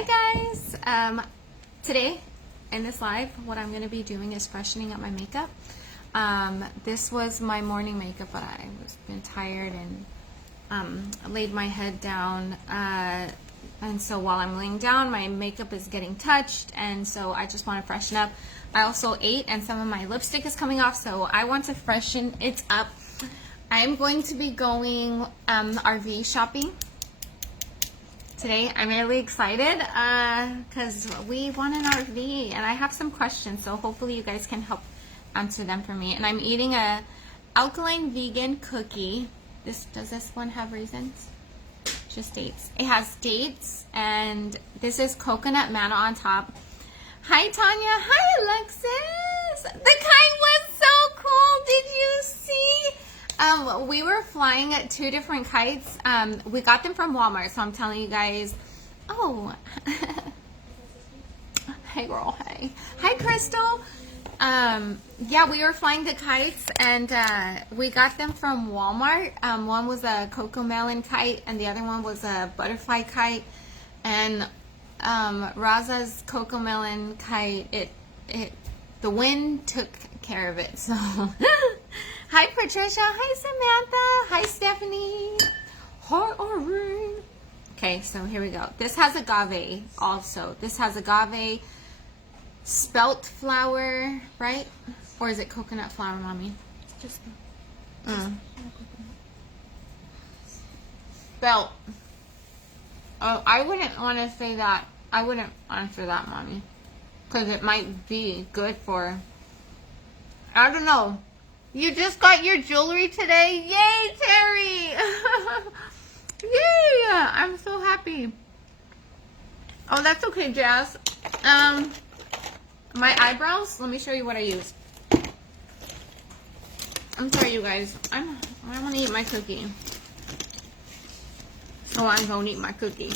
Hi guys! Today in this live, what I'm going to be doing is freshening up my makeup. This was my morning makeup, but I was been tired and laid my head down. And so while I'm laying down, my makeup is getting touched, and so I just want to freshen up. I also ate, and some of my lipstick is coming off, so I want to freshen it up. I'm going to be going RV shopping today. I'm really excited because we want an RV, and I have some questions, so hopefully you guys can help answer them for me. And I'm eating a alkaline vegan cookie. Does this one have raisins? Just dates. It has dates, and this is coconut manna on top. Hi Tanya. Hi Alexis. The kite was so cool. Did you see? We were flying at 2 different kites. We got them from Walmart, so I'm telling you guys. Oh. Hey girl, hey. Hi Crystal. Yeah, we were flying the kites, and we got them from Walmart. One was a cocoa melon kite, and the other one was a butterfly kite. And Raza's cocoa melon kite, the wind took care of it. So, hi Patricia, hi Samantha, hi Stephanie, hi Irene. Okay, so here we go. This has agave also. This has agave, spelt flower, right? Or is it coconut flower, mommy? Just spelt. Oh, I wouldn't want to say that. I wouldn't answer that, mommy, because it might be good for, I don't know. You just got your jewelry today. Yay, Terry. Yay. I'm so happy. Oh, that's okay, Jazz. My eyebrows, let me show you what I use. I'm sorry, you guys. I want to eat my cookie. So I'm going to eat my cookie.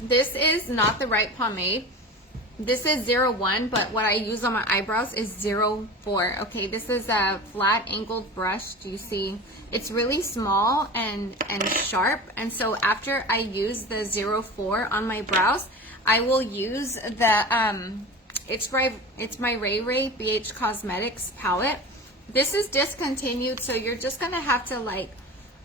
This is not the right pomade. This is 01, but what I use on my eyebrows is 04. Okay, this is a flat angled brush. Do you see? It's really small and sharp. And so after I use the 04 on my brows, I will use the it's my Ray Ray BH Cosmetics palette. This is discontinued, so you're just gonna have to like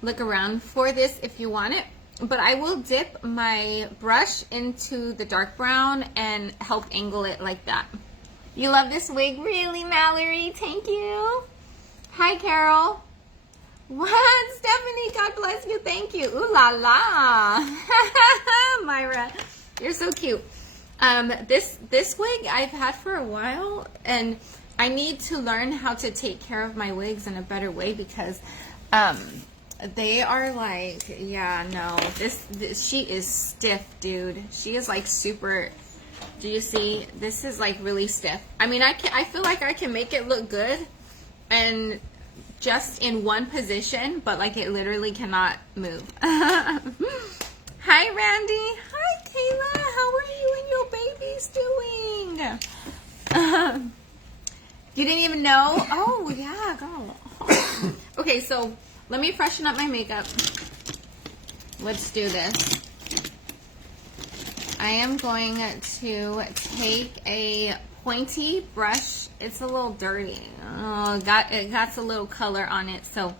look around for this if you want it. But I will dip my brush into the dark brown and help angle it like that. You love this wig? Really, Mallory? Thank you. Hi, Carol. What? Stephanie, God bless you. Thank you. Ooh la la. Myra, you're so cute. This wig I've had for a while, and I need to learn how to take care of my wigs in a better way because they are like, yeah, no, this she is stiff, dude. She is like super. Do you see? This is like really stiff. I mean, I feel like I can make it look good and just in one position, but like it literally cannot move. Hi Randy. Hi Kayla. How are you and your babies doing? You didn't even know? Oh yeah, girl. Okay, so let me freshen up my makeup. Let's do this. I am going to take a pointy brush. It's a little dirty. Oh, it got a little color on it. So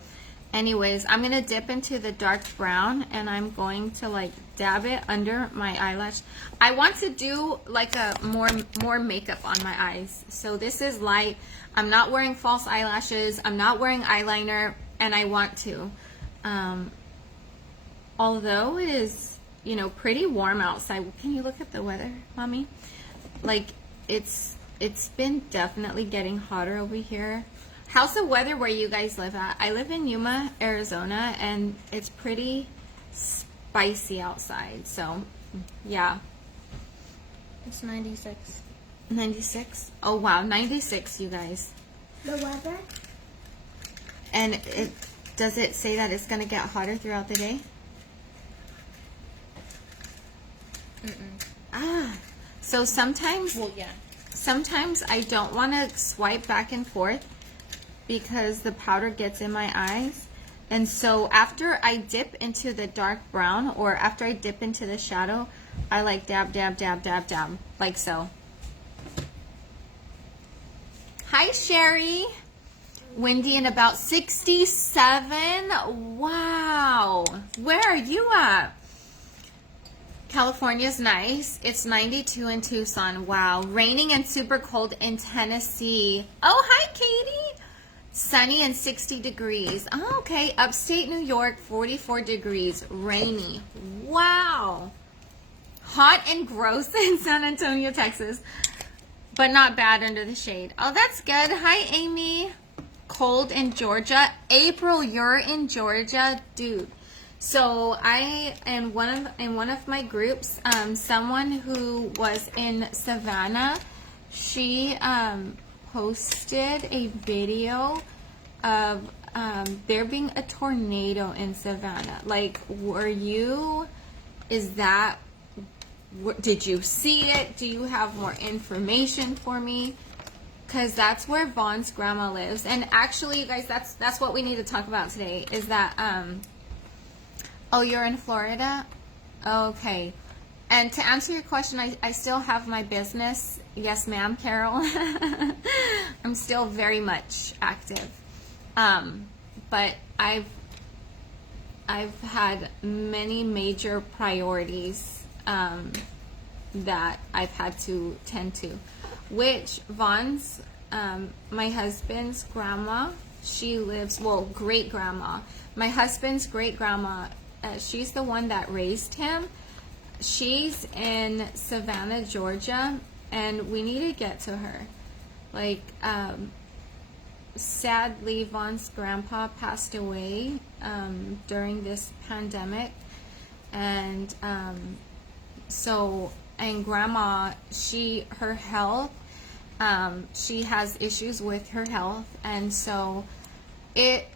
anyways, I'm going to dip into the dark brown, and I'm going to like dab it under my eyelash. I want to do like a more makeup on my eyes. So this is light. I'm not wearing false eyelashes. I'm not wearing eyeliner. And I want to, although it is, you know, pretty warm outside. Can you look at the weather, mommy? Like it's been definitely getting hotter over here. How's the weather where you guys live at? I live in Yuma, Arizona, and it's pretty spicy outside. So yeah, it's 96. 96. Oh wow, 96, you guys. The weather. And does it say that it's going to get hotter throughout the day? Ah, so sometimes, well, yeah. Sometimes I don't want to swipe back and forth because the powder gets in my eyes. And so after I dip into the dark brown, or after I dip into the shadow, I like dab, dab, dab, dab, dab, like so. Hi, Sherry. Windy and about 67. Wow. Where are you at? California's nice. It's 92 in Tucson. Wow. Raining and super cold in Tennessee. Oh, hi, Katie. Sunny and 60 degrees. Oh, okay. Upstate New York, 44 degrees. Rainy. Wow. Hot and gross in San Antonio, Texas. But not bad under the shade. Oh, that's good. Hi, Amy. Cold in Georgia. April, you're in Georgia? Dude. So I, in one of my groups, someone who was in Savannah, she posted a video of there being a tornado in Savannah. Like, did you see it? Do you have more information for me? Because that's where Vaughn's grandma lives. And actually, you guys, that's what we need to talk about today, is that, oh, you're in Florida? Okay. And to answer your question, I still have my business. Yes, ma'am, Carol. I'm still very much active. But I've had many major priorities that I've had to tend to, which Vaughn's, my husband's grandma, she lives, well, great grandma, my husband's great grandma, she's the one that raised him. She's in Savannah, Georgia, and we need to get to her. Like, sadly, Vaughn's grandpa passed away during this pandemic, and and grandma, her health, she has issues with her health, and so it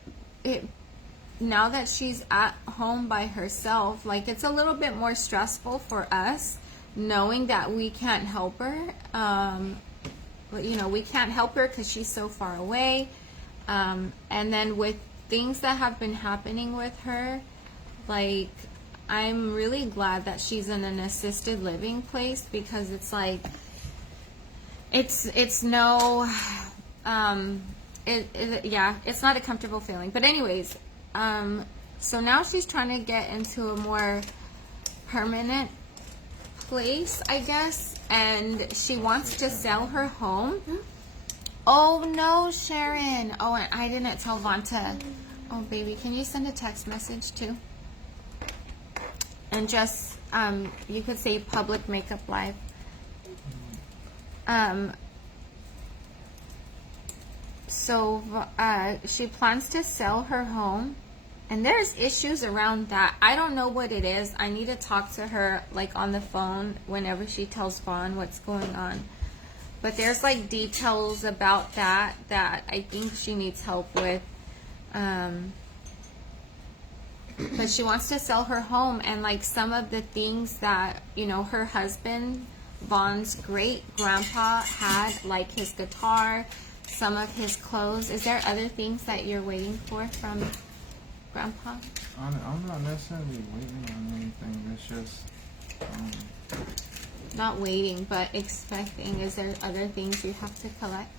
now that she's at home by herself, like, it's a little bit more stressful for us knowing that we can't help her. We can't help her because she's so far away. And then with things that have been happening with her, like, I'm really glad that she's in an assisted living place, because it's like, it's no, yeah, it's not a comfortable feeling. But anyways, so now she's trying to get into a more permanent place, I guess, and she wants to sell her home. Oh no, Sharon. Oh, and I didn't tell Vonta. Oh, baby, can you send a text message too? And just, you could say public makeup live. So she plans to sell her home, and there's issues around that. I don't know what it is. I need to talk to her, like, on the phone whenever she tells Vaughn what's going on. But there's, like, details about that I think she needs help with. But she wants to sell her home, and, like, some of the things that, her husband, Vaughn's great grandpa, had, like his guitar, some of his clothes. Is there other things that you're waiting for from Grandpa? I'm not necessarily waiting on anything. It's just not waiting, but expecting. Is there other things you have to collect?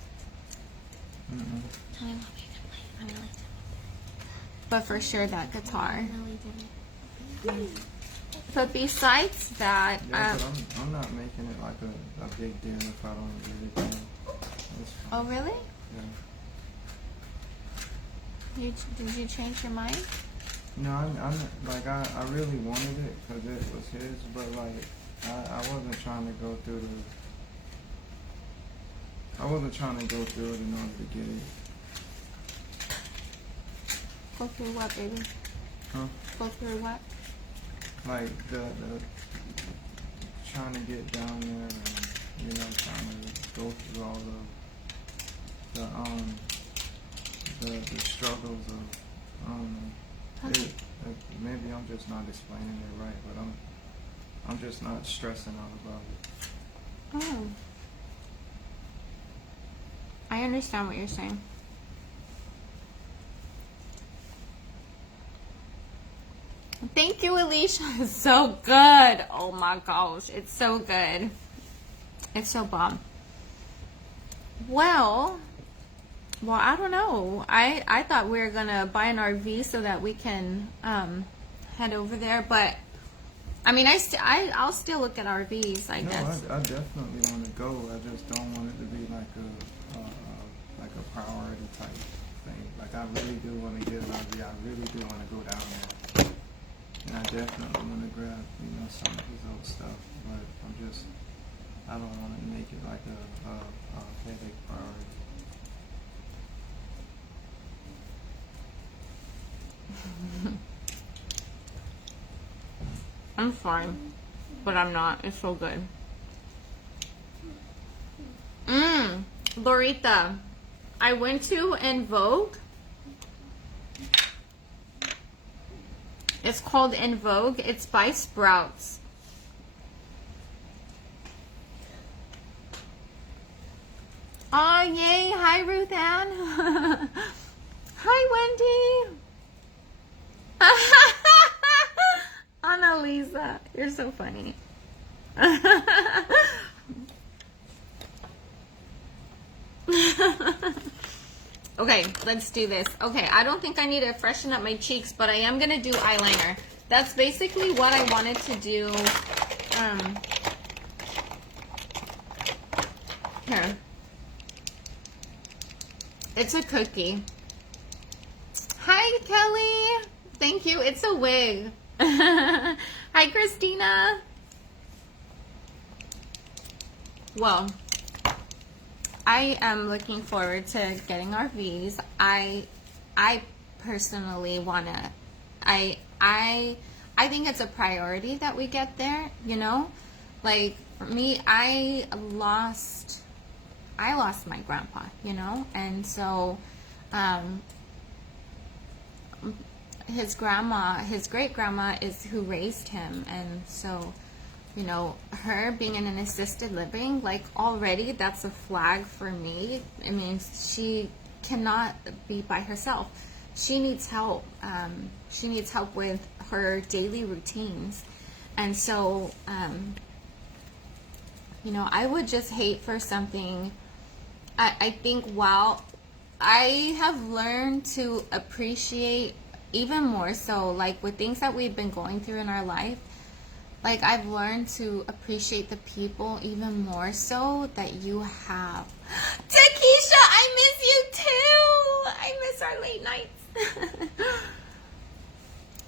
But for sure that guitar. But besides that, yeah, but I'm not making it like a big deal if I don't get it done. Oh really? Yeah. Did you change your mind? No, I really wanted it because it was his, but like I wasn't trying to go through it in order to get it. Go through what, baby? Huh? Go through what? Like the trying to get down there and trying to go through all the struggles of maybe I'm just not explaining it right, but I'm just not stressing out about it. Oh. I understand what you're saying. Thank you, Alicia. It's so good. Oh my gosh. It's so good. It's so bomb. Well, I don't know. I thought we were going to buy an RV so that we can head over there. But, I mean, I'll still look at RVs, I guess. I definitely want to go. I just don't want it to be like a priority type thing. Like, I really do want to get an RV. I really do want to go down there. And I definitely want to grab, some of his old stuff. But I don't want to make it like a headache priority. I'm fine, but I'm not. It's so good. Lorita, I went to En Vogue. It's called En Vogue. It's by Sprouts. Oh, yay. Hi, Ruth Ann. Hi, Wendy. Annalisa, you're so funny. Okay, let's do this. Okay, I don't think I need to freshen up my cheeks, but I am going to do eyeliner. That's basically what I wanted to do. Here. It's a cookie. Hi, Kelly. Thank you. It's a wig. Hi, Christina. Well, I am looking forward to getting our V's. I personally wanna. I think it's a priority that we get there. Like for me, I lost my grandpa. And so, his great grandma is who raised him, and so. Her being in an assisted living, like already that's a flag for me. I mean, she cannot be by herself. She needs help. She needs help with her daily routines. And so, I would just hate for something. I think while I have learned to appreciate even more so, like with things that we've been going through in our life, like, I've learned to appreciate the people even more so that you have. Takesha, I miss you too! I miss our late nights.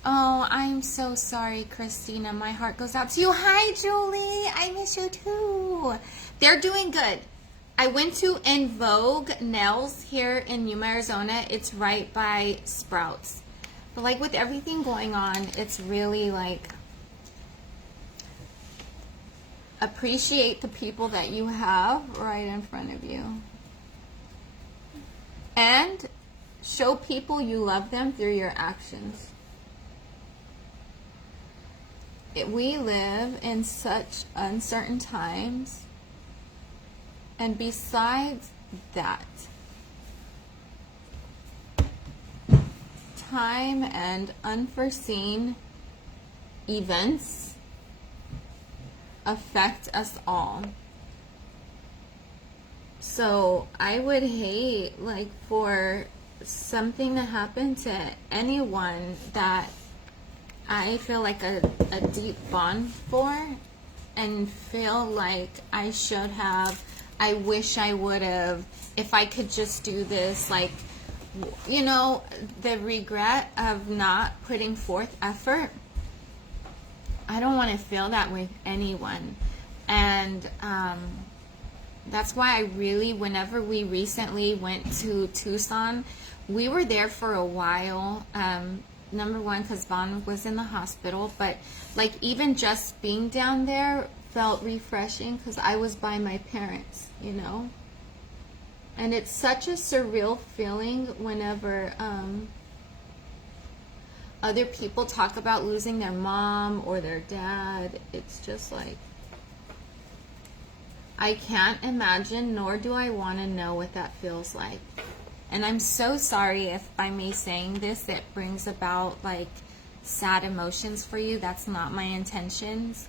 Oh, I'm so sorry, Christina. My heart goes out to you. Hi, Julie. I miss you too. They're doing good. I went to En Vogue Nails here in Yuma, Arizona. It's right by Sprouts. But, like, with everything going on, it's really, like... appreciate the people that you have right in front of you. And show people you love them through your actions. We live in such uncertain times. And besides that, time and unforeseen events affect us all. So I would hate for something to happen to anyone that I feel like a deep bond for, and feel like I should have, I wish I would have, if I could just do this, the regret of not putting forth effort. I don't want to feel that with anyone. And that's why I really, whenever we recently went to Tucson, we were there for a while. Number one, because Vaughn was in the hospital. But, even just being down there felt refreshing because I was by my parents, And it's such a surreal feeling whenever... other people talk about losing their mom or their dad. It's just I can't imagine, nor do I want to know what that feels like. And I'm so sorry if by me saying this, it brings about sad emotions for you. That's not my intentions.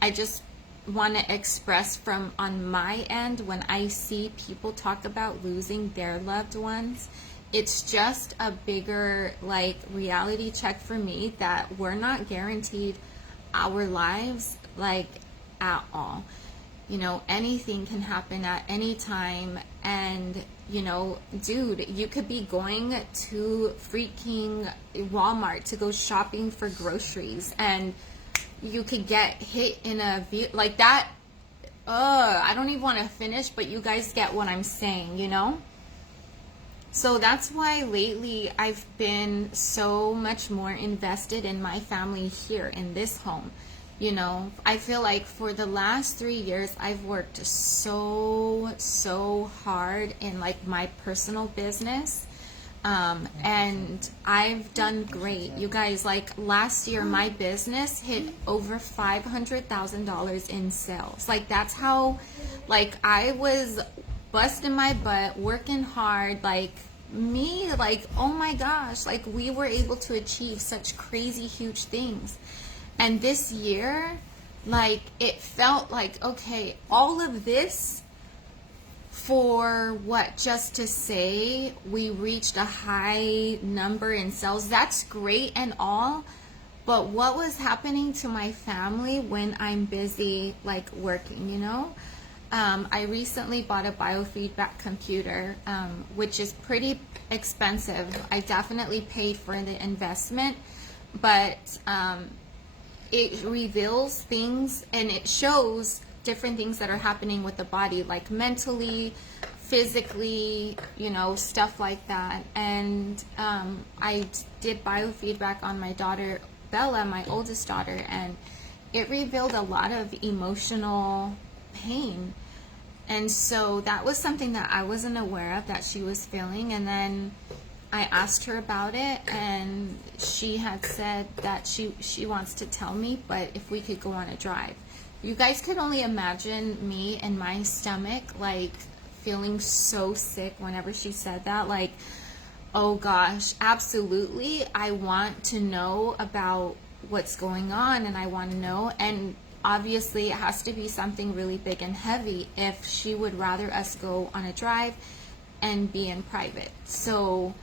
I just want to express from on my end, when I see people talk about losing their loved ones, it's just a bigger like reality check for me that we're not guaranteed our lives like at all. You know, anything can happen at any time. And, you know, dude, you could be going to freaking Walmart to go shopping for groceries, and you could get hit in a like that. I don't even want to finish, but you guys get what I'm saying, you know? So that's why lately I've been so much more invested in my family here in this home. You know, I feel like for the last 3 years, I've worked so hard in like my personal business. And I've done great. You guys, like last year, my business hit over $500,000 in sales. Like that's how, like I was busting my butt, working hard, like me, like, oh my gosh, like we were able to achieve such crazy, huge things. And this year, like, it felt like, okay, all of this for what? Just to say we reached a high number in sales. That's great and all. But what was happening to my family when I'm busy, like, working, you know? I recently bought a biofeedback computer, which is pretty expensive. I definitely paid for the investment, but it reveals things and it shows different things that are happening with the body, like mentally, physically, you know, stuff like that. And I did biofeedback on my daughter, Bella, my oldest daughter, and it revealed a lot of emotional pain. And so that was something that I wasn't aware of that she was feeling. And then I asked her about it, and she had said that she wants to tell me, but if we could go on a drive. You guys could only imagine me and my stomach, like, feeling so sick whenever she said that. Like, oh gosh, absolutely. I want to know about what's going on, and I want to know. And obviously it has to be something really big and heavy if she would rather us go on a drive and be in private. So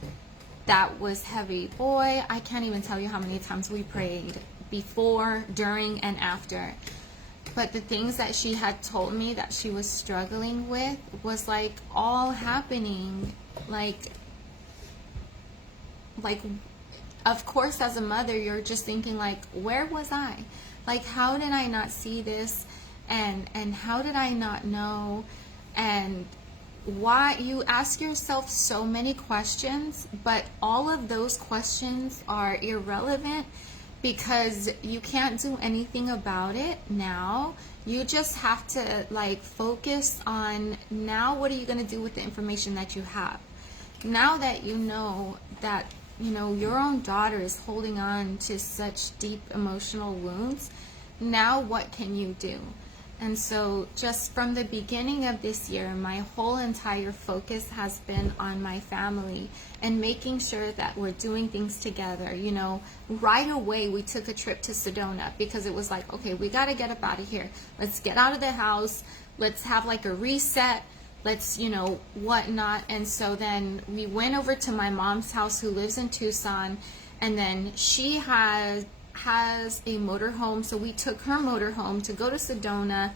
that was heavy. Boy, I can't even tell you how many times we prayed before, during, and after. But the things that she had told me that she was struggling with was like all happening. Like of course, as a mother, you're just thinking like, where was I? Like, how did I not see this? And how did I not know? And why? You ask yourself so many questions, but all of those questions are irrelevant because you can't do anything about it now. You just have to like focus on now, what are you going to do with the information that you have? Now that you know that, you know, your own daughter is holding on to such deep emotional wounds, now what can you do? And so just from the beginning of this year, my whole entire focus has been on my family and making sure that we're doing things together. You know, right away we took a trip to Sedona because it was like, okay, we got to get up out of here. Let's get out of the house. Let's have like a reset. Let's, you know, whatnot. And so then we went over to my mom's house, who lives in Tucson, and then she has a motorhome, so we took her motorhome to go to Sedona,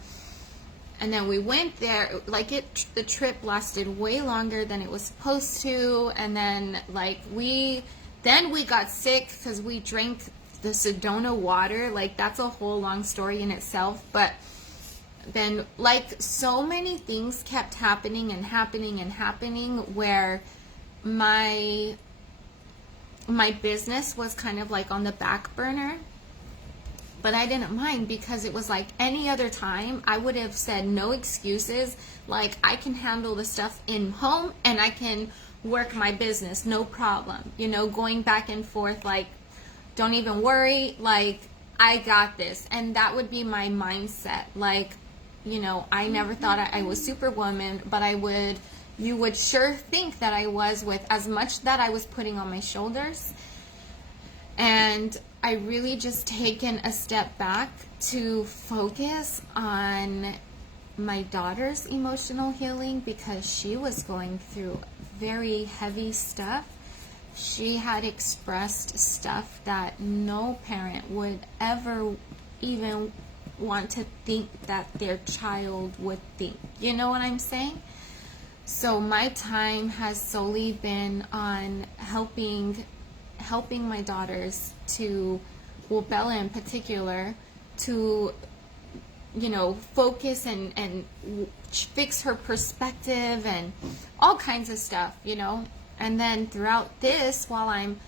and then we went there. Like the trip lasted way longer than it was supposed to, and then like we got sick because we drank the Sedona water. Like that's a whole long story in itself, but then like so many things kept happening and happening and happening where my business was kind of like on the back burner. But I didn't mind because it was like any other time I would have said no excuses. Like I can handle the stuff in home and I can work my business, no problem. You know, going back and forth, like don't even worry, like I got this. And that would be my mindset. Like, you know, I never thought I was Superwoman, but you would sure think that I was with as much that I was putting on my shoulders. And I really just taken a step back to focus on my daughter's emotional healing because she was going through very heavy stuff. She had expressed stuff that no parent would ever even want to think that their child would think. You know what I'm saying? So my time has solely been on helping my daughters to, well, Bella in particular, to, you know, focus and fix her perspective and all kinds of stuff, you know. And then throughout this, while I'm,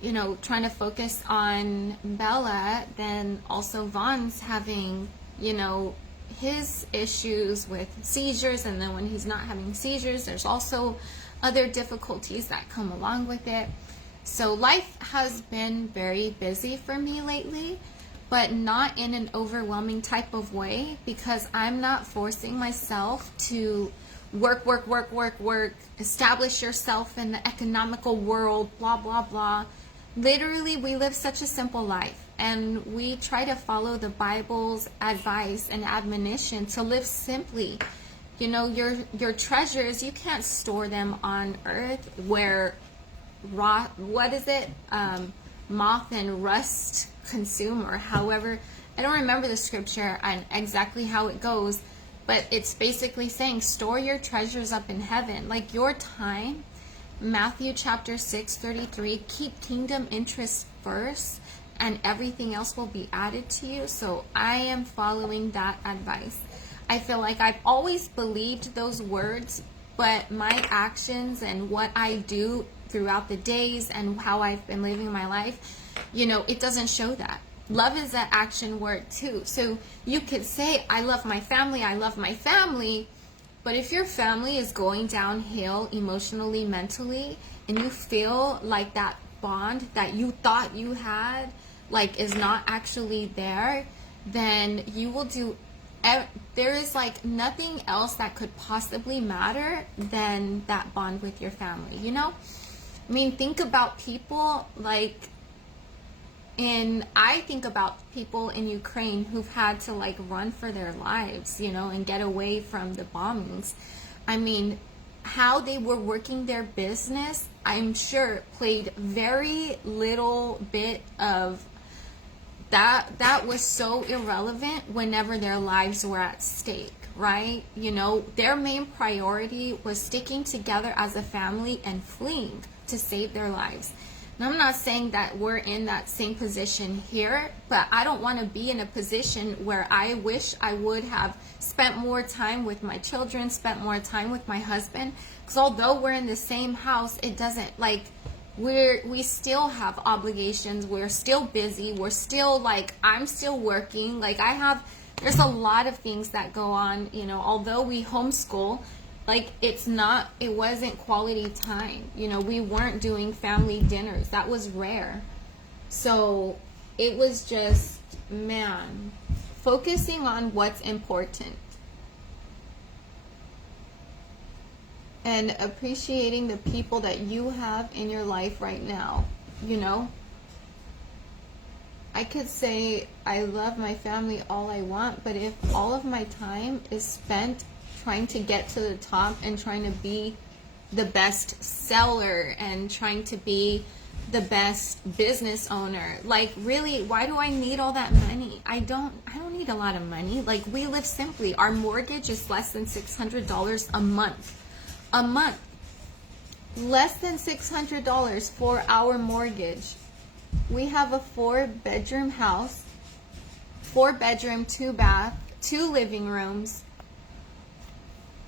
you know, trying to focus on Bella, then also Vaughn's having, you know, his issues with seizures. And then when he's not having seizures, there's also other difficulties that come along with it. So life has been very busy for me lately, but not in an overwhelming type of way, because I'm not forcing myself to work, establish yourself in the economical world, blah, blah, blah. Literally, we live such a simple life, and we try to follow the Bible's advice and admonition to live simply. You know, your treasures, you can't store them on earth where moth and rust consume, or however, I don't remember the scripture and exactly how it goes, but it's basically saying store your treasures up in heaven. Like your time, Matthew chapter 6:33, keep kingdom interests first and everything else will be added to you. So I am following that advice. I feel like I've always believed those words, but my actions and what I do throughout the days and how I've been living my life, you know, it doesn't show that. Love is an action word too. So you could say, I love my family, but if your family is going downhill emotionally, mentally, and you feel like that bond that you thought you had, like, is not actually there, then you will do, there is like nothing else that could possibly matter than that bond with your family, you know? I mean, think about people like I think about people in Ukraine who've had to like run for their lives, you know, and get away from the bombings. I mean, how they were working their business, I'm sure played very little bit of that was so irrelevant whenever their lives were at stake, right? You know, their main priority was sticking together as a family and fleeing to save their lives. And I'm not saying that we're in that same position here, but I don't want to be in a position where I wish I would have spent more time with my children, spent more time with my husband. Because although we're in the same house, it doesn't, like, we still have obligations, we're still busy, we're still, like, I'm still working, like, there's a lot of things that go on, you know, although we homeschool, like, it wasn't quality time, you know, we weren't doing family dinners, that was rare. So it was just, man, focusing on what's important and appreciating the people that you have in your life right now, you know. I could say I love my family all I want, but if all of my time is spent trying to get to the top and trying to be the best seller and trying to be the best business owner, like, really, why do I need all that money? I don't need a lot of money. Like, we live simply. Our mortgage is less than $600 a month. Less than $600 for our mortgage. We have a 4-bedroom house, 4-bedroom, 2-bath, 2 living rooms,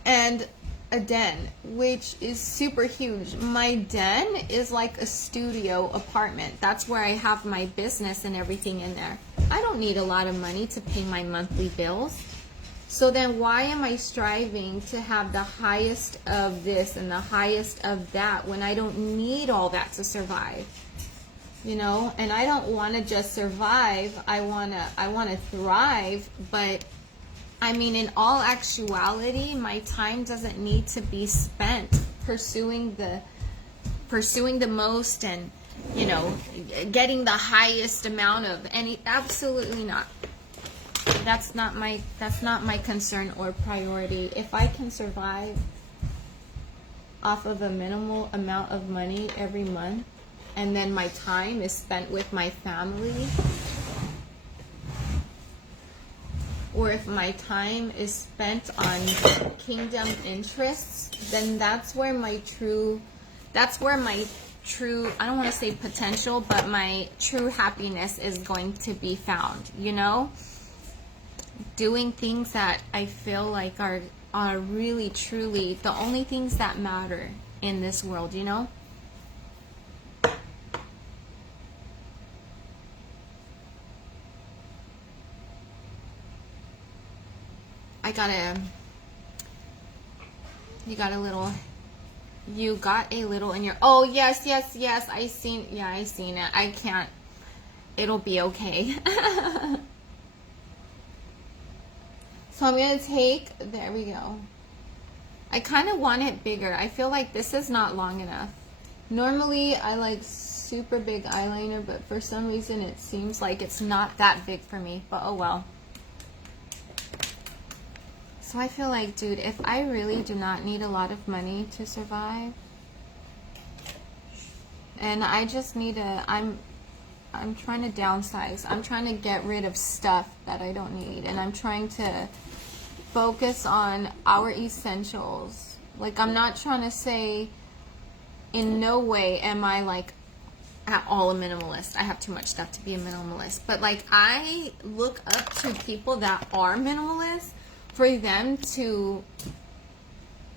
and a den, which is super huge. My den is like a studio apartment. That's where I have my business and everything in there. I don't need a lot of money to pay my monthly bills. So then why am I striving to have the highest of this and the highest of that when I don't need all that to survive? You know, and I don't want to just survive. I want to thrive, but I mean, in all actuality, my time doesn't need to be spent pursuing the most and you know, getting the highest amount of any, absolutely not. That's not my concern or priority. If I can survive off of a minimal amount of money every month, and then my time is spent with my family, or if my time is spent on kingdom interests, then that's where my true, I don't want to say potential, but my true happiness is going to be found, you know? Doing things that I feel like are really, truly the only things that matter in this world, you know? You got a little in your, oh, yes, I seen it. I can't, it'll be okay. So I'm going to take, there we go. I kind of want it bigger. I feel like this is not long enough. Normally I like super big eyeliner, but for some reason it seems like it's not that big for me, but oh well. So I feel like, dude, if I really do not need a lot of money to survive, and I just need I'm trying to downsize. I'm trying to get rid of stuff that I don't need, and I'm trying to focus on our essentials. Like, I'm not trying to say, in no way am I like at all a minimalist. I have too much stuff to be a minimalist. But like, I look up to people that are minimalist, for them to,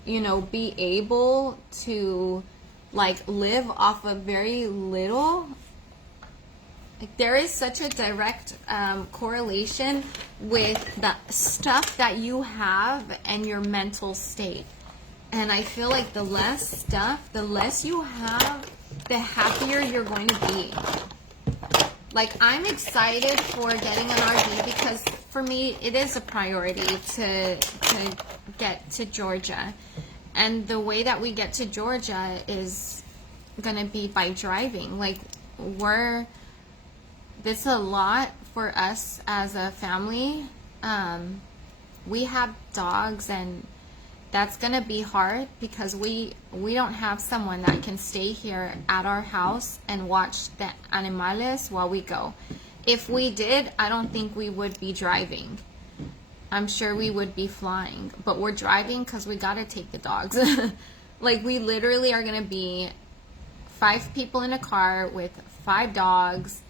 you know, be able to like live off of very little. Like, there is such a direct correlation with the stuff that you have and your mental state. And I feel like the less stuff, the less you have, the happier you're going to be. Like, I'm excited for getting an RV because for me, it is a priority to get to Georgia. And the way that we get to Georgia is going to be by driving. Like, this is a lot for us as a family. We have dogs, and that's gonna be hard because we don't have someone that can stay here at our house and watch the animales while we go. If we did, I don't think we would be driving. I'm sure we would be flying, but we're driving because we gotta take the dogs. Like, we literally are gonna be 5 people in a car with 5 dogs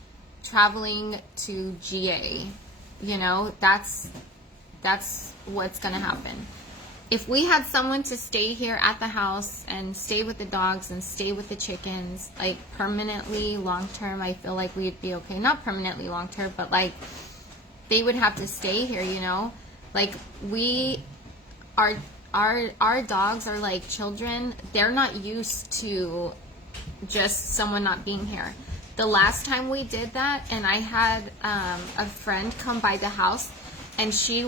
traveling to GA. You know, that's what's gonna happen. If we had someone to stay here at the house and stay with the dogs and stay with the chickens, like permanently long term, I feel like we'd be okay. Not permanently long term, but like they would have to stay here, you know? Like, our dogs are like children. They're not used to just someone not being here. The last time we did that, and I had a friend come by the house, and she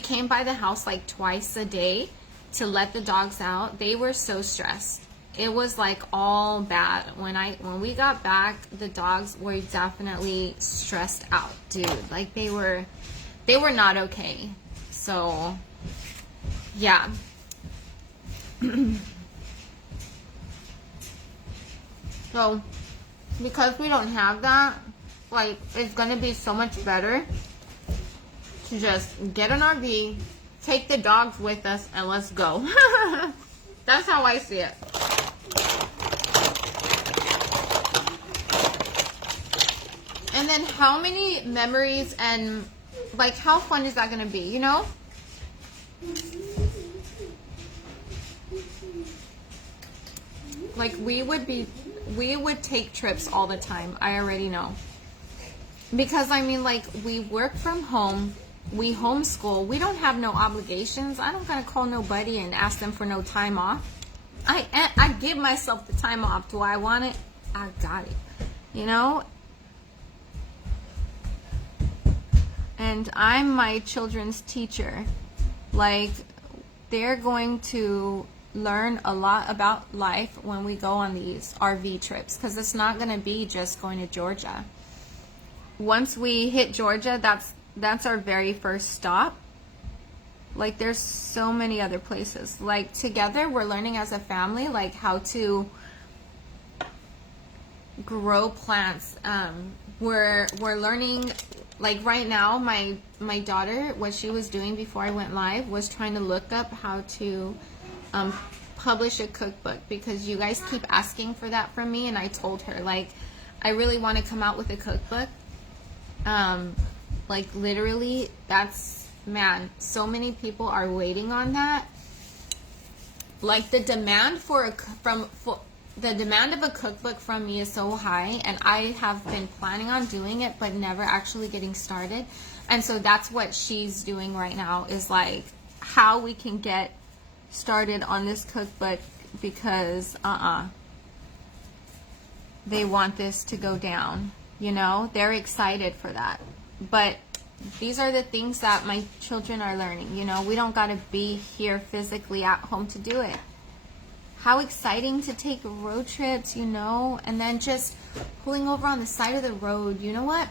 came by the house like twice a day to let the dogs out. They were so stressed. It was like all bad. When we got back, the dogs were definitely stressed out, dude. Like, they were not okay. So yeah. So because we don't have that, like, it's gonna be so much better to just get an RV, take the dogs with us, and let's go. That's how I see it. And then how many memories and, like, how fun is that going to be, you know? Like, we would take trips all the time. I already know. Because, I mean, like, we work from home. We homeschool. We don't have no obligations. I don't gotta call nobody and ask them for no time off. I give myself the time off. Do I want it? I got it. You know? And I'm my children's teacher. Like, they're going to learn a lot about life when we go on these RV trips, because it's not going to be just going to Georgia. Once we hit Georgia, that's our very first stop. Like, there's so many other places. Like, together we're learning as a family, like, how to grow plants. We're learning, like, right now my daughter, what she was doing before I went live was trying to look up how to publish a cookbook, because you guys keep asking for that from me, and I told her, like, I really want to come out with a cookbook. Like, literally, that's, man, so many people are waiting on that. Like, the demand the demand of a cookbook from me is so high, and I have been planning on doing it but never actually getting started. And so that's what she's doing right now, is like how we can get started on this cookbook, because they want this to go down, you know, they're excited for that. But these are the things that my children are learning, you know. We don't got to be here physically at home to do it. How exciting to take road trips, you know, and then just pulling over on the side of the road. You know what?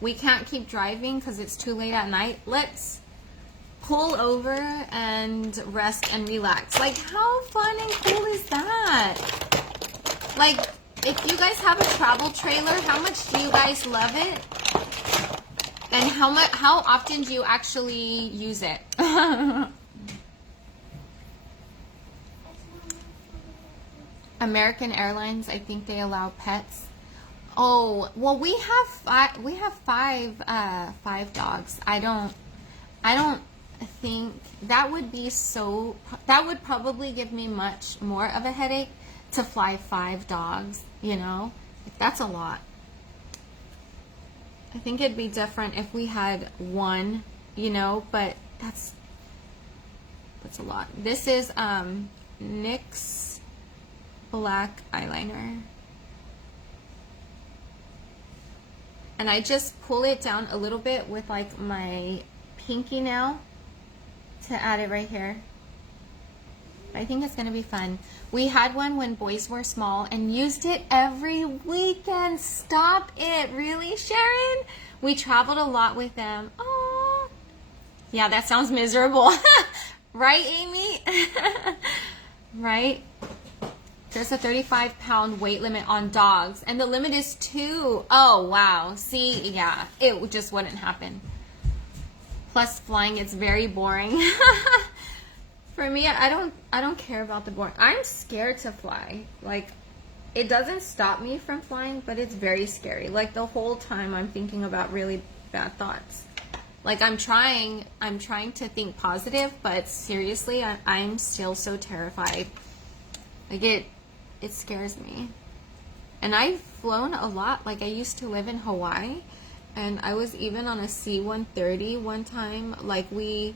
We can't keep driving because it's too late at night. Let's pull over and rest and relax. Like, how fun and cool is that? Like, if you guys have a travel trailer, how much do you guys love it? And how often do you actually use it? American Airlines, I think they allow pets. Oh, well, we have five dogs. I don't think that would be so, that would probably give me much more of a headache to fly 5 dogs, you know? Like, that's a lot. I think it'd be different if we had 1, you know, but that's a lot. This is NYX black eyeliner. And I just pull it down a little bit with like my pinky nail to add it right here. I think it's gonna be fun. We had one when boys were small and used it every weekend. Stop it, really, Sharon? We traveled a lot with them. Oh, yeah, that sounds miserable. Right, Amy? Right? There's a 35-pound weight limit on dogs, and the limit is 2. Oh, wow. See, yeah, it just wouldn't happen. Plus, flying, it's very boring. For me, I don't care about the boring. I'm scared to fly. Like, it doesn't stop me from flying, but it's very scary. Like, the whole time I'm thinking about really bad thoughts. Like, I'm trying to think positive, but seriously, I'm still so terrified. Like, it scares me. And I've flown a lot. Like, I used to live in Hawaii, and I was even on a C-130 one time. Like, we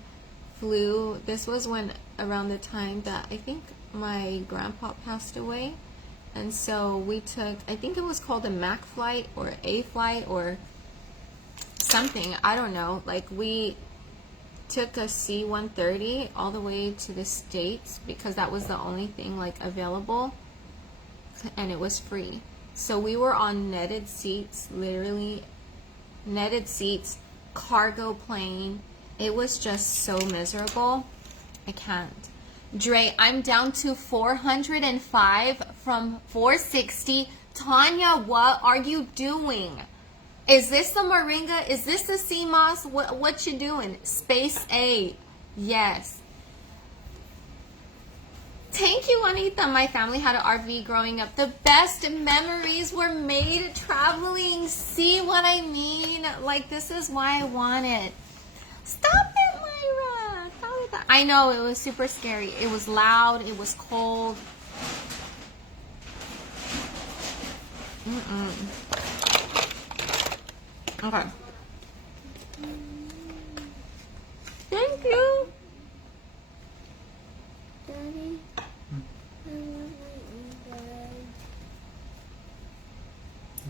flew, this was when, around the time that I think my grandpa passed away. And so we took, I think it was called a MAC flight or A flight or something, I don't know. Like, we took a C-130 all the way to the States because that was the only thing like available, and it was free. So we were on netted seats, literally netted seats, cargo plane. It was just so miserable. I can't. Dre, I'm down to 405 from 460. Tanya, what are you doing? Is this the moringa? Is this the sea moss? What you doing? Space A. Yes. Thank you, Juanita. My family had an RV growing up. The best memories were made traveling. See what I mean? Like, this is why I want it. Stop it, Myra. Stop it. I know, it was super scary. It was loud. It was cold. Okay. Thank you. Daddy, I want my own bed.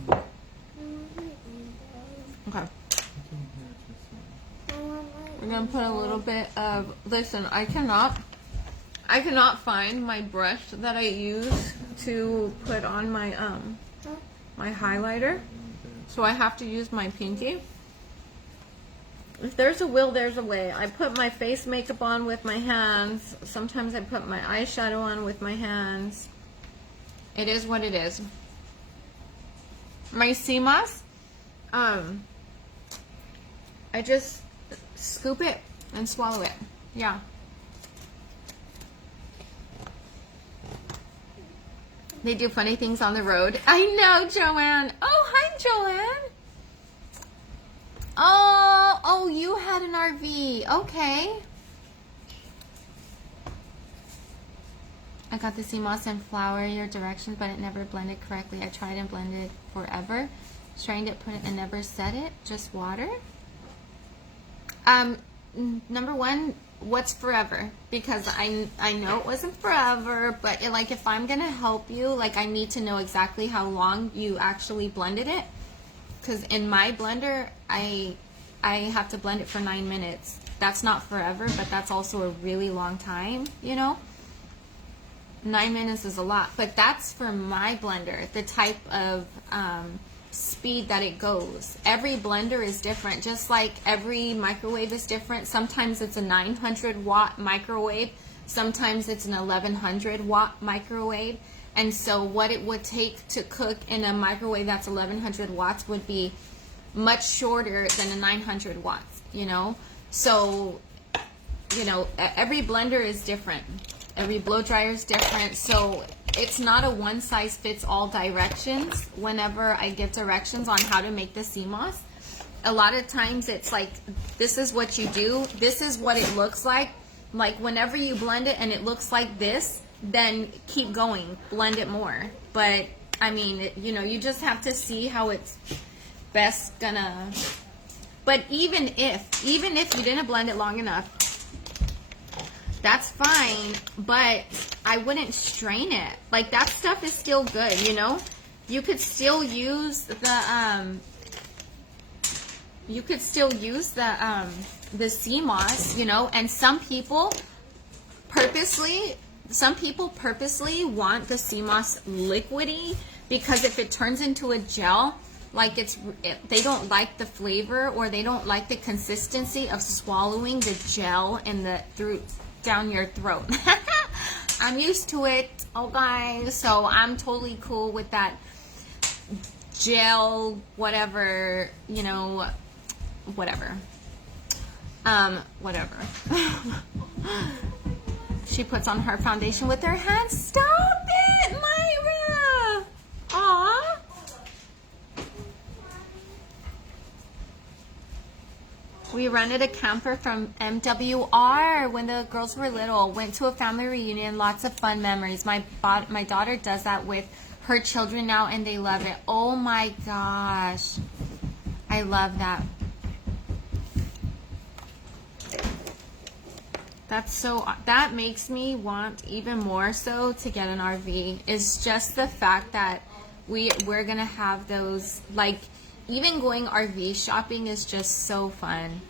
I want my own bed. Okay. I want my We're going to put a little bit of, listen, I cannot I cannot find my brush that I use to put on my my highlighter, so I have to use my pinky. If there's a will, there's a way. I put my face makeup on with my hands. Sometimes I put my eyeshadow on with my hands. It is what it is. My sea moss, I just scoop it and swallow it. Yeah. They do funny things on the road. I know, Joanne. Oh, hi, Joanne. Oh, you had an RV. Okay. I got the sea moss and flour your directions, but it never blended correctly. I tried and blended forever. Strained it, put it, and never set it. Just water. Number one, what's forever? Because I know it wasn't forever, but like if I'm gonna help you, like I need to know exactly how long you actually blended it. Because in my blender, I have to blend it for 9 minutes. That's not forever, but that's also a really long time, you know? 9 minutes is a lot, but that's for my blender, the type of speed that it goes. Every blender is different, just like every microwave is different. Sometimes it's a 900 watt microwave, sometimes it's an 1100 watt microwave. And so what it would take to cook in a microwave that's 1100 watts would be much shorter than a 900 watts, you know? So, you know, every blender is different. Every blow dryer is different. So it's not a one size fits all directions whenever I give directions on how to make the sea moss. A lot of times it's like, this is what you do. This is what it looks like. Like whenever you blend it and it looks like this, then keep going, blend it more. But I mean, you know, you just have to see how it's best gonna. But even if you didn't blend it long enough, that's fine, but I wouldn't strain it. Like that stuff is still good, you know? You could still use the sea moss, you know, and some people purposely want the sea moss liquidy, because if it turns into a gel, like they don't like the flavor, or they don't like the consistency of swallowing the gel down your throat. I'm used to it, oh guys, so I'm totally cool with that gel, whatever, you know, whatever. Whatever. She puts on her foundation with her hands. Stop it, Myra! Aw. We rented a camper from MWR when the girls were little. Went to a family reunion. Lots of fun memories. My daughter does that with her children now, and they love it. Oh my gosh. I love that. That makes me want even more so to get an RV. It's just the fact that we're gonna have those, like, even going RV shopping is just so fun.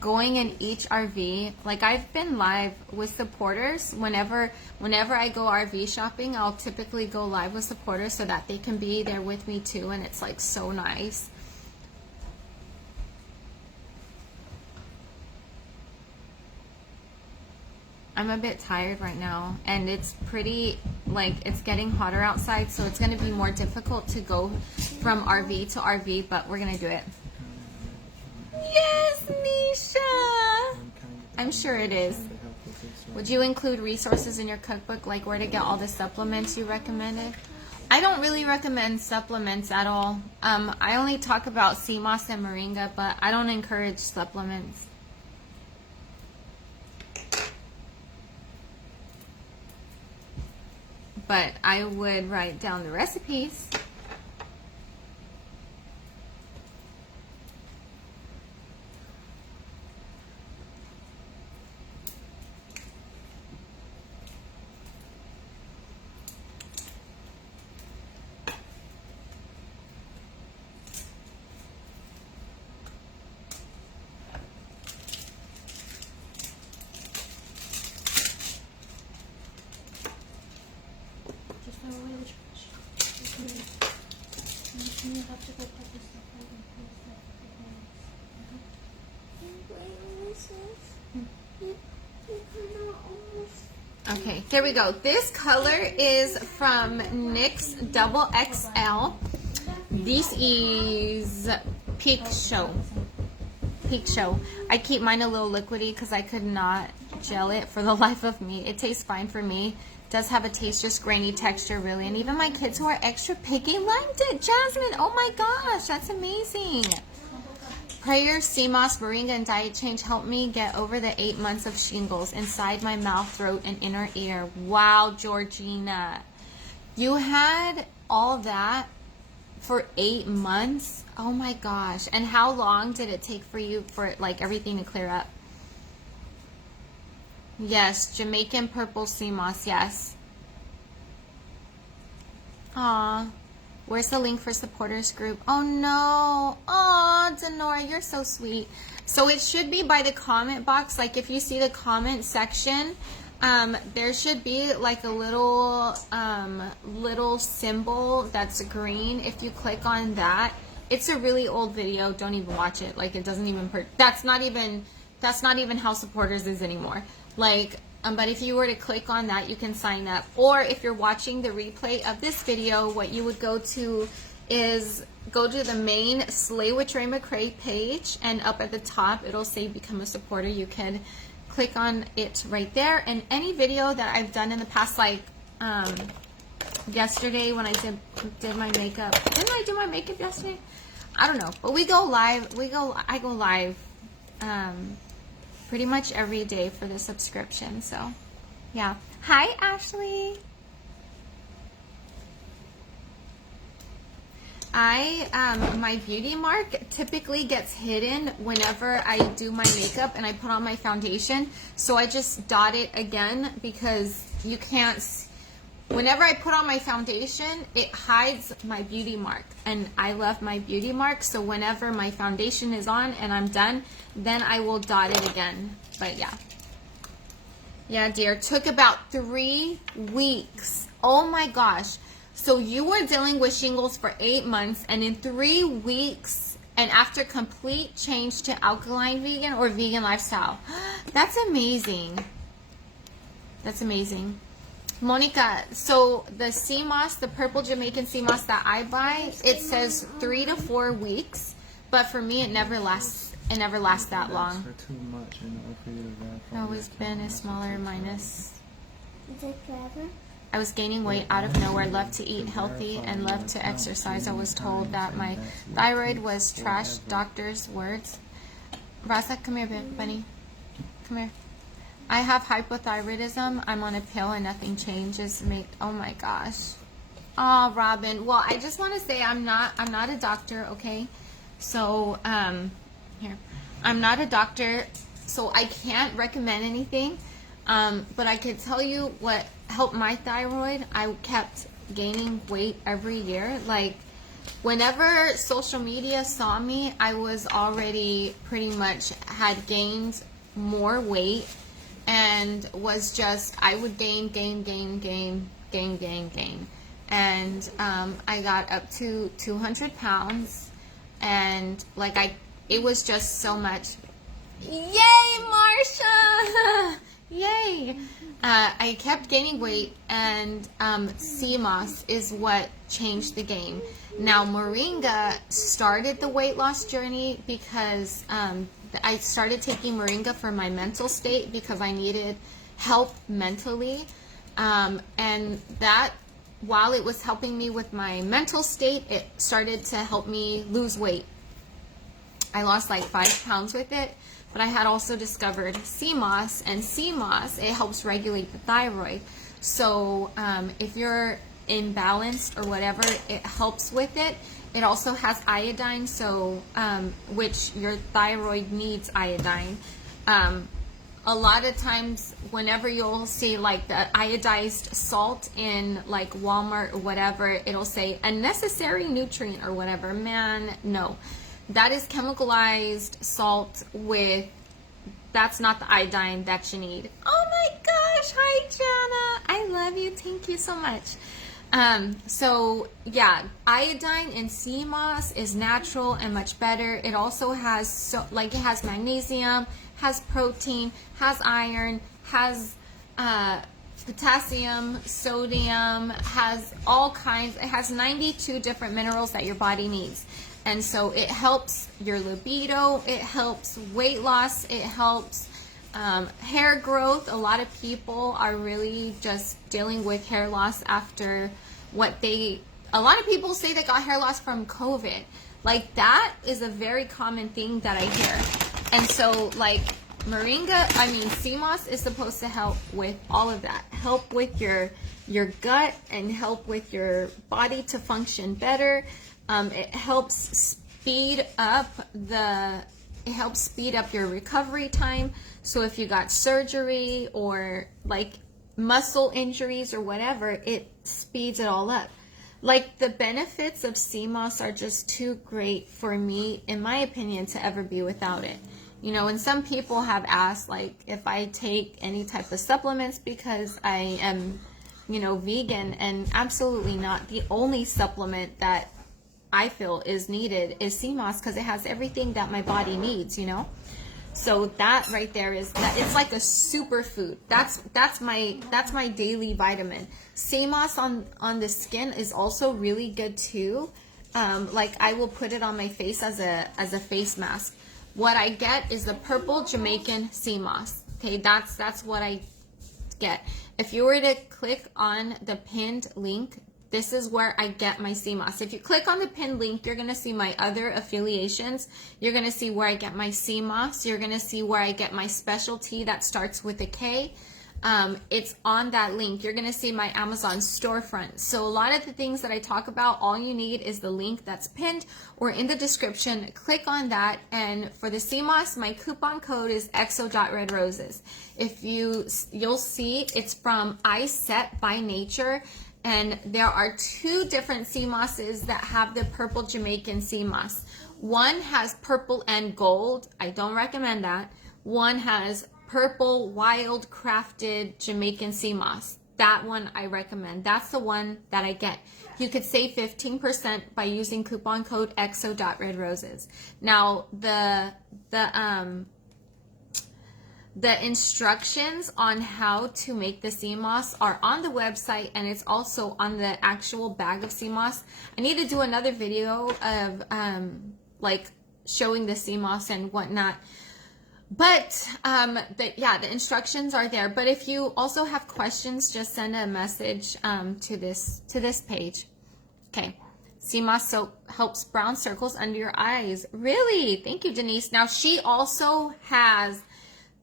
Going in each RV, like I've been live with supporters. Whenever I go RV shopping, I'll typically go live with supporters so that they can be there with me too, and it's like so nice. I'm a bit tired right now, and it's pretty, like, it's getting hotter outside, so it's going to be more difficult to go from RV to RV, but we're going to do it. Yes, Nisha! I'm sure it is. Would you include resources in your cookbook, like where to get all the supplements you recommended? I don't really recommend supplements at all. I only talk about sea moss and moringa, but I don't encourage supplements. But I would write down the recipes. should go put this stuff right in place. Okay, here we go. This color is from NYX Double XL. This is Peak Show. Peak Show. I keep mine a little liquidy because I could not gel it for the life of me. It tastes fine for me. It does have a taste, just grainy texture, really. And even my kids who are extra picky liked it. Jasmine, oh my gosh, that's amazing. Prayer, CMOS, Moringa, and Diet Change helped me get over the 8 months of shingles inside my mouth, throat, and inner ear. Wow, Georgina. You had all that for 8 months? Oh my gosh. And how long did it take for you for like everything to clear up? Yes, Jamaican purple CMOS, yes. Aw. Where's the link for supporters group? Oh no. Aw, Denora, you're so sweet. So it should be by the comment box. Like if you see the comment section, there should be like a little symbol that's green. If you click on that, it's a really old video. Don't even watch it. Like it doesn't even that's not even how supporters is anymore. Like but if you were to click on that, you can sign up. Or if you're watching the replay of this video, what you would go to is go to the main Slay with Dre Mccray page, and up at the top it'll say become a supporter. You can click on it right there. And any video that I've done in the past, like yesterday when I did my makeup. Didn't I do my makeup yesterday? I don't know. But we go live. I go live pretty much every day for the subscription. So yeah. Hi, Ashley. My beauty mark typically gets hidden whenever I do my makeup and I put on my foundation. So I just dot it again because you can't, whenever I put on my foundation, it hides my beauty mark. And I love my beauty mark. So whenever my foundation is on and I'm done, then I will dot it again. But yeah. Yeah, dear. Took about 3 weeks. Oh my gosh. So you were dealing with shingles for 8 months, and in 3 weeks, and after complete change to alkaline vegan or vegan lifestyle. That's amazing. That's amazing. Monica, so the CMOS, the purple Jamaican CMOS that I buy, it says 3 to 4 weeks, but for me it never lasts. It never lasts that long. For too much in order for you to verify. Always been a smaller minus. Is it forever? I was gaining weight out of nowhere, loved to eat healthy and loved to exercise. I was told that my thyroid was trash, doctor's words. Rasa, come here, bunny. Come here. I have hypothyroidism. I'm on a pill and nothing changes. Oh my gosh. Oh, Robin. Well, I just want to say I'm not a doctor, okay? So, here. I'm not a doctor, so I can't recommend anything. But I can tell you what helped my thyroid. I kept gaining weight every year. Like, whenever social media saw me, I was already pretty much had gained more weight and was just, I would gain. And I got up to 200 pounds. And, like, it was just so much. Yay, Marsha! Yay! I kept gaining weight, and CMOS is what changed the game. Now, Moringa started the weight loss journey because I started taking Moringa for my mental state because I needed help mentally. And that, while it was helping me with my mental state, it started to help me lose weight. I lost like 5 pounds with it. But I had also discovered CMOS, and CMOS, it helps regulate the thyroid. So if you're imbalanced or whatever, it helps with it. It also has iodine, so which your thyroid needs iodine. A lot of times, whenever you'll see like the iodized salt in like Walmart or whatever, it'll say a necessary nutrient or whatever. Man, no. That is chemicalized salt with, that's not the iodine that you need. Oh my gosh, hi Jana. I love you. Thank you so much. So yeah, iodine in sea moss is natural and much better. It also has it has magnesium, has protein, has iron, has potassium, sodium, has all kinds. It has 92 different minerals that your body needs. And so it helps your libido, it helps weight loss, it helps hair growth. A lot of people are really just dealing with hair loss after a lot of people say they got hair loss from COVID. Like, that is a very common thing that I hear. And so, like, sea moss is supposed to help with all of that. Help with your gut and help with your body to function better. It helps speed up your recovery time. So if you got surgery or like muscle injuries or whatever, it speeds it all up. Like, the benefits of sea moss are just too great for me, in my opinion, to ever be without it. You know, and some people have asked, like, if I take any type of supplements because I am, you know, vegan, and absolutely not. The only supplement that I feel is needed is sea moss, because it has everything that my body needs, you know. So that right there is that. It's like a superfood. That's my daily vitamin. Sea moss on the skin is also really good too. Like, I will put it on my face as a face mask. What I get is the purple Jamaican sea moss. Okay, that's what I get. If you were to click on the pinned link, this is where I get my sea moss. If you click on the pinned link, you're going to see my other affiliations. You're going to see where I get my sea moss. You're going to see where I get my specialty that starts with a K. It's on that link. You're going to see my Amazon storefront. So a lot of the things that I talk about, all you need is the link that's pinned or in the description. Click on that. And for the sea moss, my coupon code is exo.redroses. If you'll see it's from I Set by Nature. And there are 2 different sea mosses that have the purple Jamaican sea moss. One has purple and gold. I don't recommend that. One has purple wild crafted Jamaican sea moss. That one I recommend. That's the one that I get. You could save 15% by using coupon code exo.redroses. Now, the instructions on how to make the sea moss are on the website, and it's also on the actual bag of sea moss. I need to do another video of like showing the sea moss and whatnot. But the instructions are there. But if you also have questions, just send a message to this page. Okay. Sea moss soap helps brown circles under your eyes. Really? Thank you, Denise. Now, she also has,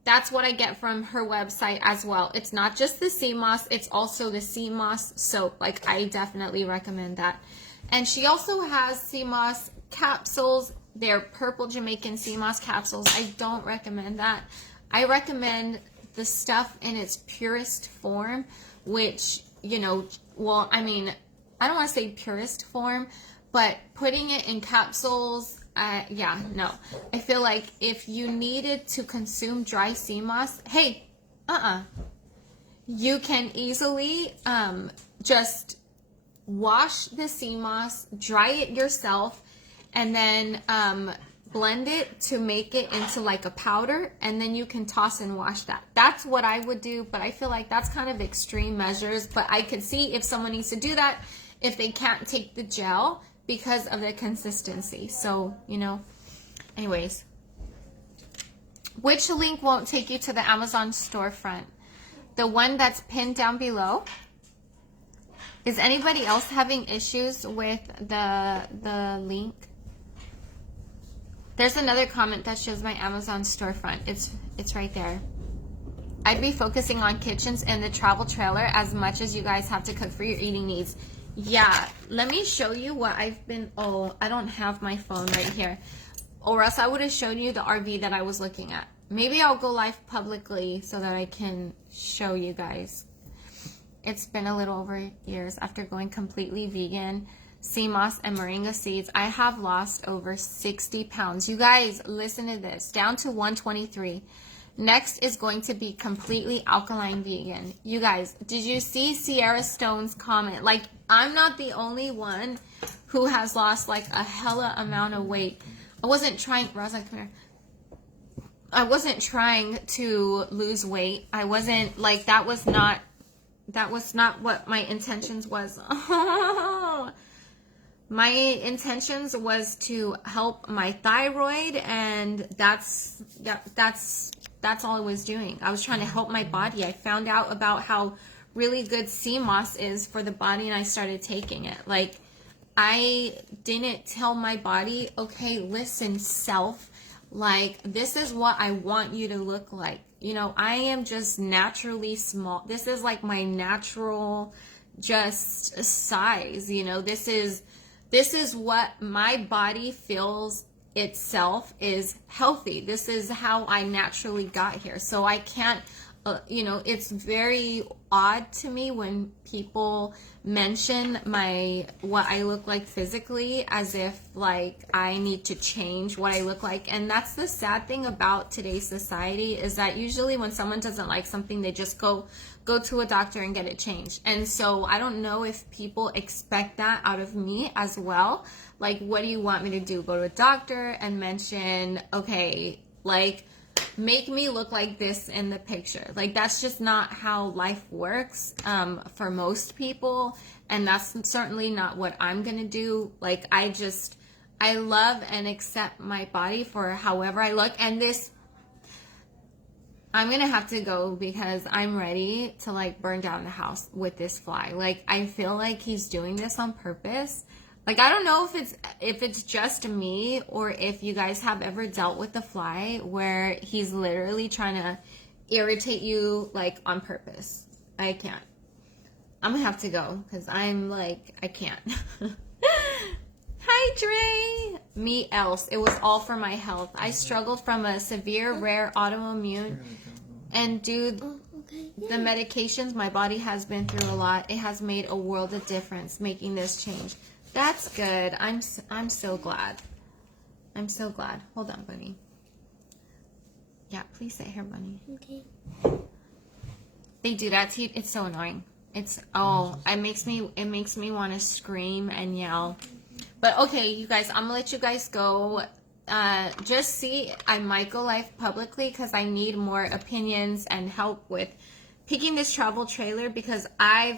that's what I get from her website as well. It's not just the sea moss, it's also the sea moss soap. Like, I definitely recommend that. And she also has sea moss capsules. They're purple Jamaican sea moss capsules. I don't recommend that. I recommend the stuff in its purest form, which, you know, well, I mean, I don't want to say purest form, but putting it in capsules, no. I feel like if you needed to consume dry sea moss, hey, you can easily just wash the sea moss, dry it yourself, and then blend it to make it into like a powder, and then you can toss and wash that. That's what I would do, but I feel like that's kind of extreme measures. But I could see if someone needs to do that, if they can't take the gel because of the consistency. So, you know, anyways. Which link won't take you to the Amazon storefront? The one that's pinned down below? Is anybody else having issues with the link? There's another comment that shows my Amazon storefront. It's right there. I'd be focusing on kitchens and the travel trailer as much as you guys have to cook for your eating needs. Yeah, let me show you what I've been, oh, I don't have my phone right here. Or else I would have shown you the RV that I was looking at. Maybe I'll go live publicly so that I can show you guys. It's been a little over years after going completely vegan. Sea moss and moringa seeds. I have lost over 60 pounds. You guys, listen to this. Down to 123. Next is going to be completely alkaline vegan. You guys, did you see Sierra Stone's comment? Like, I'm not the only one who has lost like a hella amount of weight. I wasn't trying, Rosa, come here. I wasn't trying to lose weight. I wasn't like, that was not what my intentions was. My intentions was to help my thyroid, and that's all I was doing. I was trying to help my body. I found out about how really good sea moss is for the body, and I started taking it. Like, I didn't tell my body, okay, listen, self, like, this is what I want you to look like. You know, I am just naturally small. This is like my natural just size, you know. This is what my body feels itself is healthy. This is how I naturally got here. So I can't, you know, it's very odd to me when people mention what I look like physically as if like I need to change what I look like. And that's the sad thing about today's society, is that usually when someone doesn't like something, they just go to a doctor and get it changed. And so I don't know if people expect that out of me as well. Like, what do you want me to do? Go to a doctor and mention, okay, like, make me look like this in the picture. Like, that's just not how life works for most people. And that's certainly not what I'm going to do. Like, I love and accept my body for however I look. And I'm going to have to go because I'm ready to like burn down the house with this fly. Like, I feel like he's doing this on purpose. Like, I don't know if it's just me or if you guys have ever dealt with the fly where he's literally trying to irritate you like on purpose. I can't. I'm going to have to go because I'm like, I can't. Hi, Dre. Me else. It was all for my health. I struggled from a severe, rare autoimmune. And dude, the medications my body has been through a lot. It has made a world of difference making this change. That's good. I'm so glad. I'm so glad. Hold on, Bunny. Yeah, please sit here, Bunny. Okay. They do that to you. It's so annoying. It makes me want to scream and yell. But okay, you guys, I'm gonna let you guys go. Just see, I might go live publicly because I need more opinions and help with picking this travel trailer, because I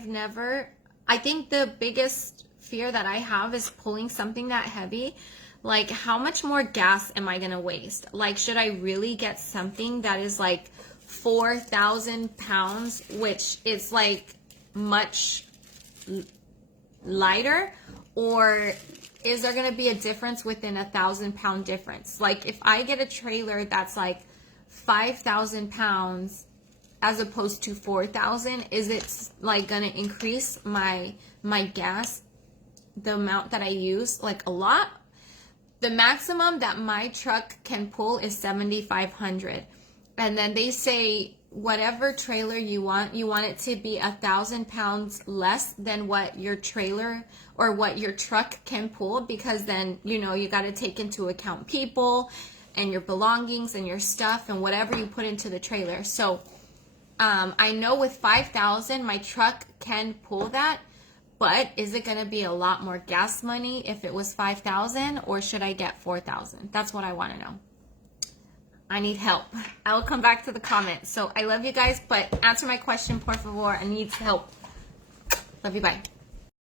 think the biggest fear that I have is pulling something that heavy. Like, how much more gas am I gonna waste? Like, should I really get something that is like 4,000 pounds, which is like much lighter, or is there going to be a difference within 1,000-pound difference? Like, if I get a trailer that's like 5,000 pounds as opposed to 4,000, is it like going to increase my gas, the amount that I use, like a lot? The maximum that my truck can pull is 7,500. And then they say whatever trailer you want it to be 1,000 pounds less than what your trailer or what your truck can pull, because then, you know, you got to take into account people and your belongings and your stuff and whatever you put into the trailer. So I know with 5,000 my truck can pull that, but is it going to be a lot more gas money if it was 5,000, or should I get 4,000? That's what I want to know. I need help. I'll come back to the comments. So I love you guys, but answer my question, por favor. I need help. Love you. Bye.